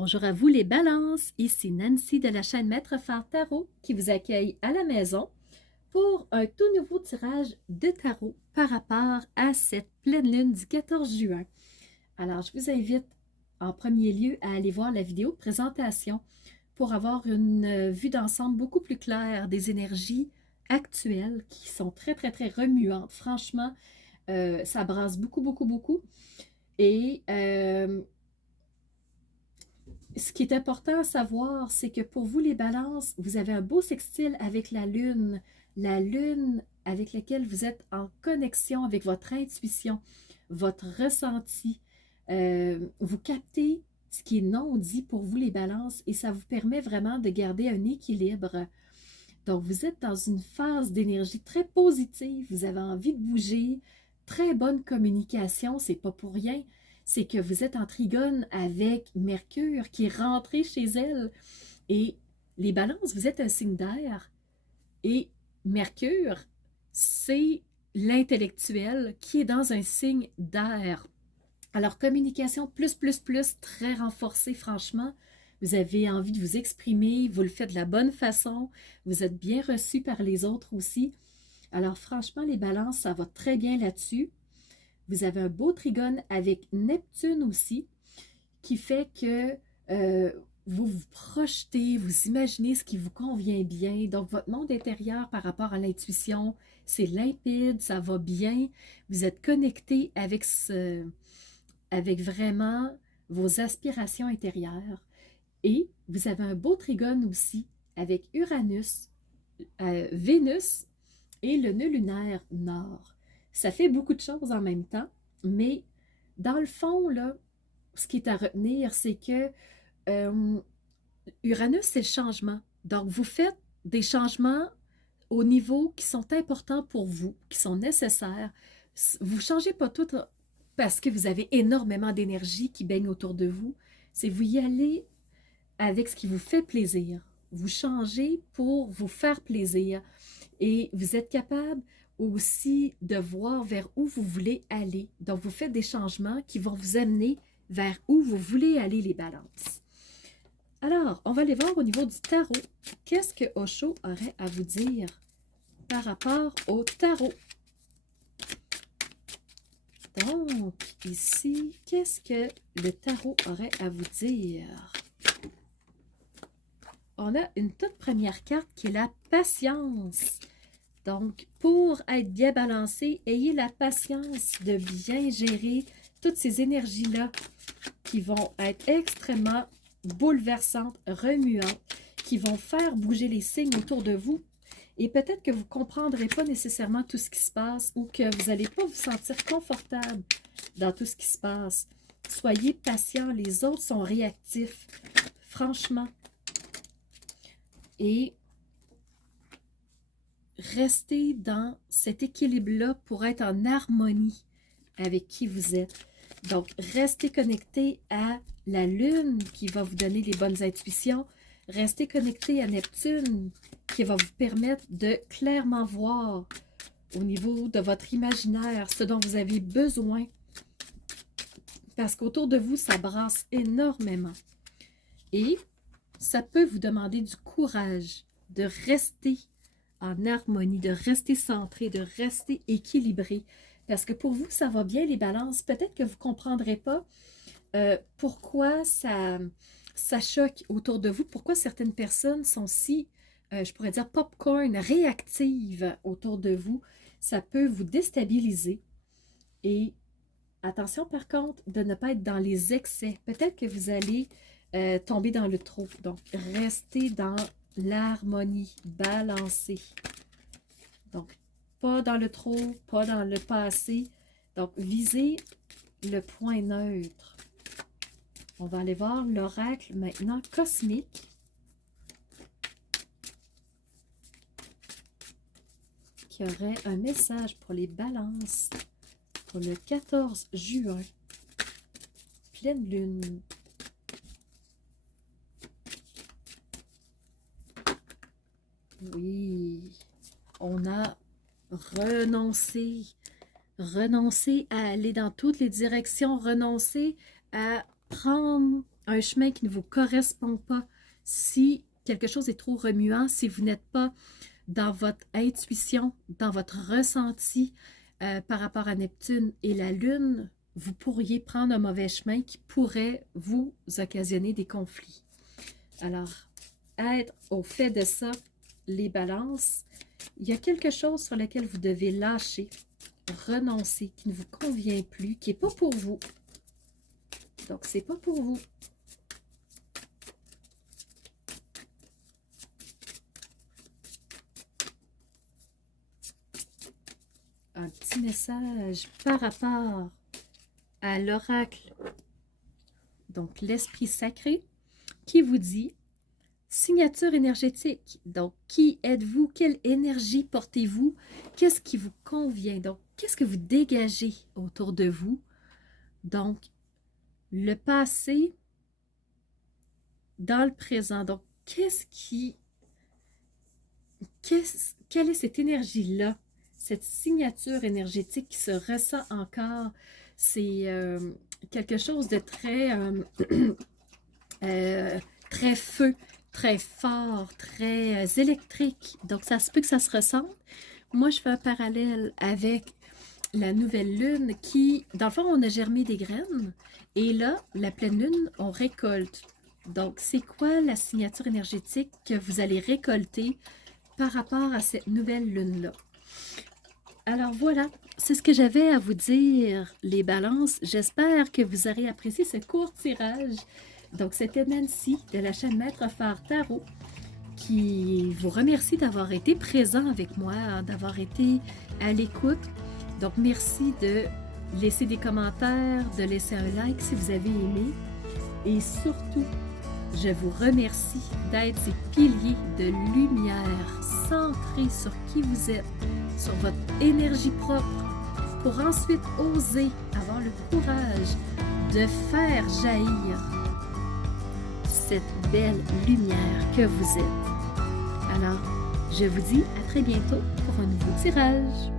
Bonjour à vous les balances, ici Nancy de la chaîne Maître Phare Tarot qui vous accueille à la maison pour un tout nouveau tirage de tarot par rapport à cette pleine lune du 14 juin. Alors je vous invite en premier lieu à aller voir la vidéo de présentation pour avoir une vue d'ensemble beaucoup plus claire des énergies actuelles qui sont très remuantes. Franchement, ça brasse beaucoup. Et ce qui est important à savoir, c'est que pour vous les balances, vous avez un beau sextile avec la lune avec laquelle vous êtes en connexion avec votre intuition, votre ressenti. Vous captez ce qui est non dit pour vous les balances et ça vous permet vraiment de garder un équilibre. Donc vous êtes dans une phase d'énergie très positive, vous avez envie de bouger, très bonne communication, c'est pas pour rien. C'est que vous êtes en trigone avec Mercure qui est rentré chez elle. Et les balances, vous êtes un signe d'air. Et Mercure, c'est l'intellectuel qui est dans un signe d'air. Alors, communication plus, très renforcée, franchement. Vous avez envie de vous exprimer, vous le faites de la bonne façon, vous êtes bien reçu par les autres aussi. Alors, franchement, les balances, ça va très bien là-dessus. Vous avez un beau trigone avec Neptune aussi, qui fait que vous vous projetez, vous imaginez ce qui vous convient bien. Donc, votre monde intérieur par rapport à l'intuition, c'est limpide, ça va bien. Vous êtes connecté avec vraiment vos aspirations intérieures. Et vous avez un beau trigone aussi avec Uranus, Vénus et le nœud lunaire nord. Ça fait beaucoup de choses en même temps, mais dans le fond, là, ce qui est à retenir, c'est que Uranus, c'est le changement. Donc, vous faites des changements au niveau qui sont importants pour vous, qui sont nécessaires. Vous ne changez pas tout parce que vous avez énormément d'énergie qui baigne autour de vous. C'est vous y allez avec ce qui vous fait plaisir. Vous changez pour vous faire plaisir. Et vous êtes capable aussi de voir vers où vous voulez aller. Donc, vous faites des changements qui vont vous amener vers où vous voulez aller, les balances. Alors, on va aller voir au niveau du tarot. Qu'est-ce que Osho aurait à vous dire par rapport au tarot? Donc, ici, qu'est-ce que le tarot aurait à vous dire? On a une toute première carte qui est la patience. Donc, pour être bien balancé, ayez la patience de bien gérer toutes ces énergies-là qui vont être extrêmement bouleversantes, remuantes, qui vont faire bouger les signes autour de vous. Et peut-être que vous ne comprendrez pas nécessairement tout ce qui se passe ou que vous n'allez pas vous sentir confortable dans tout ce qui se passe. Soyez patient, les autres sont réactifs, franchement. Et restez dans cet équilibre-là pour être en harmonie avec qui vous êtes. Donc, restez connecté à la Lune qui va vous donner les bonnes intuitions. Restez connecté à Neptune qui va vous permettre de clairement voir au niveau de votre imaginaire ce dont vous avez besoin. Parce qu'autour de vous, ça brasse énormément. Et ça peut vous demander du courage de rester en harmonie, de rester centré, de rester équilibré. Parce que pour vous, ça va bien les balances. Peut-être que vous ne comprendrez pas pourquoi ça choque autour de vous, pourquoi certaines personnes sont si, je pourrais dire, popcorn, réactives autour de vous. Ça peut vous déstabiliser. Et attention par contre de ne pas être dans les excès. Peut-être que vous allez tomber dans le trop. Donc, restez dans l'harmonie, balancée. Donc, pas dans le trop, pas dans le passé. Donc, visez le point neutre. On va aller voir l'oracle maintenant cosmique. Qui aurait un message pour les balances pour le 14 juin. Pleine lune. Oui, on a renoncé à aller dans toutes les directions, renoncer à prendre un chemin qui ne vous correspond pas, si quelque chose est trop remuant, si vous n'êtes pas dans votre intuition, dans votre ressenti par rapport à Neptune et la Lune, vous pourriez prendre un mauvais chemin qui pourrait vous occasionner des conflits. Alors, être au fait de ça, les balances, il y a quelque chose sur lequel vous devez lâcher, renoncer, qui ne vous convient plus, qui n'est pas pour vous. Donc, c'est pas pour vous. Un petit message par rapport à l'oracle, donc l'esprit sacré, qui vous dit signature énergétique. Donc, qui êtes-vous? Quelle énergie portez-vous? Qu'est-ce qui vous convient? Donc, qu'est-ce que vous dégagez autour de vous? Donc, le passé dans le présent. Donc, quelle est cette énergie-là? Cette signature énergétique qui se ressent encore? C'est quelque chose de très, très feu, très fort, très électrique. Donc, ça se peut que ça se ressente. Moi, je fais un parallèle avec la nouvelle lune qui, dans le fond, on a germé des graines. Et là, la pleine lune, on récolte. Donc, c'est quoi la signature énergétique que vous allez récolter par rapport à cette nouvelle lune-là? Alors voilà, c'est ce que j'avais à vous dire, les balances. J'espère que vous aurez apprécié ce court tirage. Donc, c'était Nancy de la chaîne Maître Phare Tarot qui vous remercie d'avoir été présent avec moi, d'avoir été à l'écoute. Donc, merci de laisser des commentaires, de laisser un like si vous avez aimé. Et surtout, je vous remercie d'être ces piliers de lumière centrés sur qui vous êtes, sur votre énergie propre, pour ensuite oser avoir le courage de faire jaillir cette belle lumière que vous êtes. Alors, je vous dis à très bientôt pour un nouveau tirage.